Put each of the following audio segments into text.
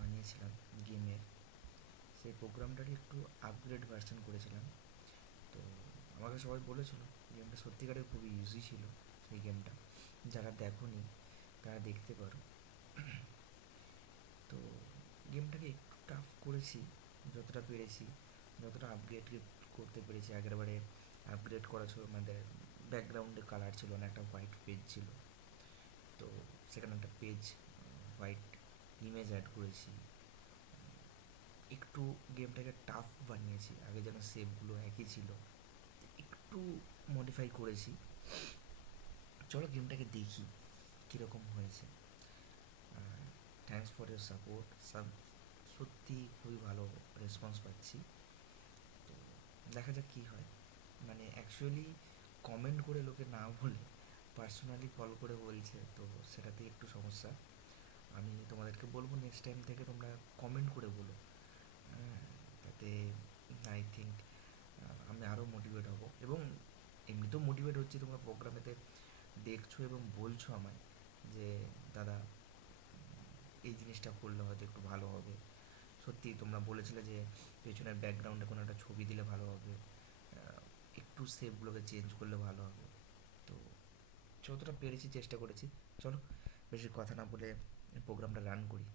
বানিয়েছিলাম গেমের, সেই প্রোগ্রামটারই একটু আপগ্রেড ভার্সন করেছিলাম। তো আমাকে সবাই বলেছিল গেমটা সত্যিকারের খুবই ইজি ছিল। এই গেমটা যারা দেখোনি তারা দেখতে পারো। তো গেমটাকে একটু টাফ করেছি যতটা পেরেছি, যতটা আপগ্রেড করতে পেরেছি। আগের বারে আপগ্রেড করা ছিল আমাদের ব্যাকগ্রাউন্ডে কালার ছিল না, একটা হোয়াইট পেজ ছিল। তো সেখানে একটা পেজ হোয়াইট ইমেজ অ্যাড করেছি। একটু গেমটাকে টাফ বানিয়েছি, আগে যেন সেভগুলো একই ছিল একটু মডিফাই করেছি। চলো গেমটাকে দেখি কীরকম হয়েছে। Thanks for your support. সত্যি খুবই ভালো রেসপন্স পাচ্ছি। তো দেখা যাক কী হয়। মানে অ্যাকচুয়ালি কমেন্ট করে লোকে না বলে পার্সোনালি কল করে বলছে, তো সেটাতেই একটু সমস্যা। আমি তোমাদেরকে বলবো নেক্সট টাইম থেকে তোমরা কমেন্ট করে বলো। তাতে আই থিঙ্ক আমি আরও মোটিভেট হব। এবং এমনিতেও মোটিভেট হচ্ছি, তোমরা প্রোগ্রামেতে দেখছো এবং বলছো আমায় যে দাদা এই জিনিসটা করলে হয়তো একটু ভালো হবে। সত্যি তোমরা বলেছিলে যে পেছনের ব্যাকগ্রাউন্ডে কোনো একটা ছবি দিলে ভালো হবে, একটু শেপগুলোকে চেঞ্জ করলে ভালো হবে। তো যতটা পেরেছি চেষ্টা করেছি। চলো বেশি কথা না বলে প্রোগ্রামটা রান করি।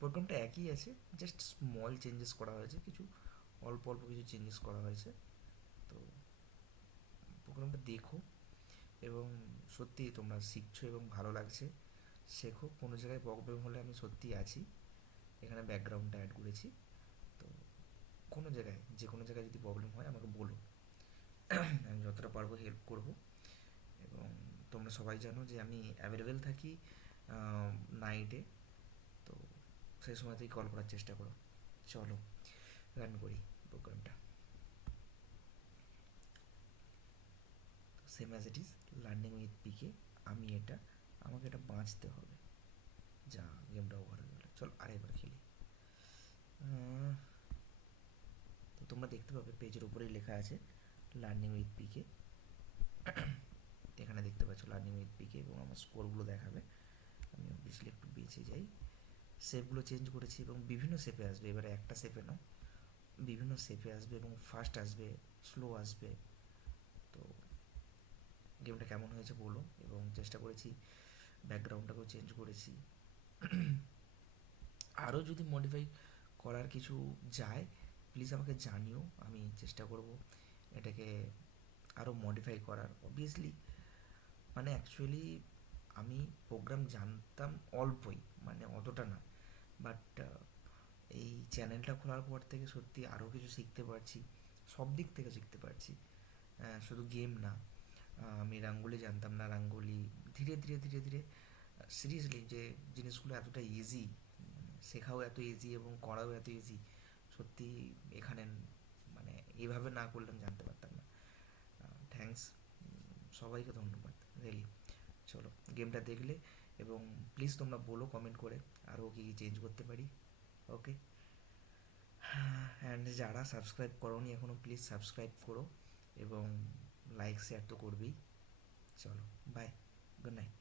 প্রোগ্রামটা একই আছে, জাস্ট স্মল চেঞ্জেস করা হয়েছে, কিছু অল্প অল্প কিছু চেঞ্জেস করা হয়েছে। তো প্রোগ্রামটা দেখো এবং সত্যি তোমরা শিখছো এবং ভালো লাগছে। শেখো, কোনো জায়গায় প্রবলেম হলে আমি সত্যিই আছি। এখানে ব্যাকগ্রাউন্ডটা অ্যাড করেছি। তো কোনো জায়গায় যে কোনো জায়গায় যদি প্রবলেম হয় আমাকে বলো, আমি যতটা পারবো হেল্প করব। এবং তোমরা সবাই জানো যে আমি অ্যাভেলেবেল থাকি নাইটে। তো সেই সময়তেই কল করার চেষ্টা করো। চলো রান করি প্রোগ্রামটা। Same as it is learning with PK. আমি এটা আমাকে এটা বাঁচতে হবে। যা গেমটা ওভার হয়ে গেলো, চলো আরেকবার খেলি। তো তোমরা দেখতে পাবে পেজের উপরেই লেখা আছে লার্নিং উইথ পিকে। এখানে দেখতে পাচ্ছ লার্নিং উইথ পিকে এবং আমার স্কোরগুলো দেখাবে। আমি অবভিয়াসলি একটু বেঁচে যাই। শেপগুলো চেঞ্জ করেছি এবং বিভিন্ন শেপে আসবে, এবারে একটা শেপে নয়, বিভিন্ন শেপে আসবে এবং ফাস্ট আসবে, স্লো আসবে। তো গেমটা কেমন হয়েছে বলো। এবং চেষ্টা করেছি ব্যাকগ্রাউন্ডটাকেও চেঞ্জ করেছি। আরও যদি মডিফাই করার কিছু যায় প্লিজ আমাকে জানিও, আমি চেষ্টা করব এটাকে আরও মডিফাই করার। অবভিয়াসলি মানে অ্যাকচুয়ালি আমি প্রোগ্রাম জানতাম অল্পই, মানে অতটা না। বাট এই চ্যানেলটা খোলার পর থেকে সত্যি আরও কিছু শিখতে পারছি, সব দিক থেকে শিখতে পারছি। শুধু গেম না, আমি রাঙ্গোলি জানতাম না, রাঙ্গোলি ধীরে ধীরে ধীরে ধীরে সিরিয়াসলি যে জিনিসগুলো এতটা ইজি, শেখাও এত ইজি এবং করাও এত ইজি, সত্যি এখানে মানে এইভাবে না করলে আমি জানতে পারতাম না। থ্যাঙ্কস, সবাইকে ধন্যবাদ রিয়েলি। চলো গেমটা দেখলে এবং প্লিজ তোমরা বলো কমেন্ট করে আরও কী কী চেঞ্জ করতে পারি। ওকে, অ্যান্ড যারা সাবস্ক্রাইব করোনি এখনও প্লিজ সাবস্ক্রাইব করো এবং লাইক শেয়ার তো করবেই। চলো বাই, গুড নাইট।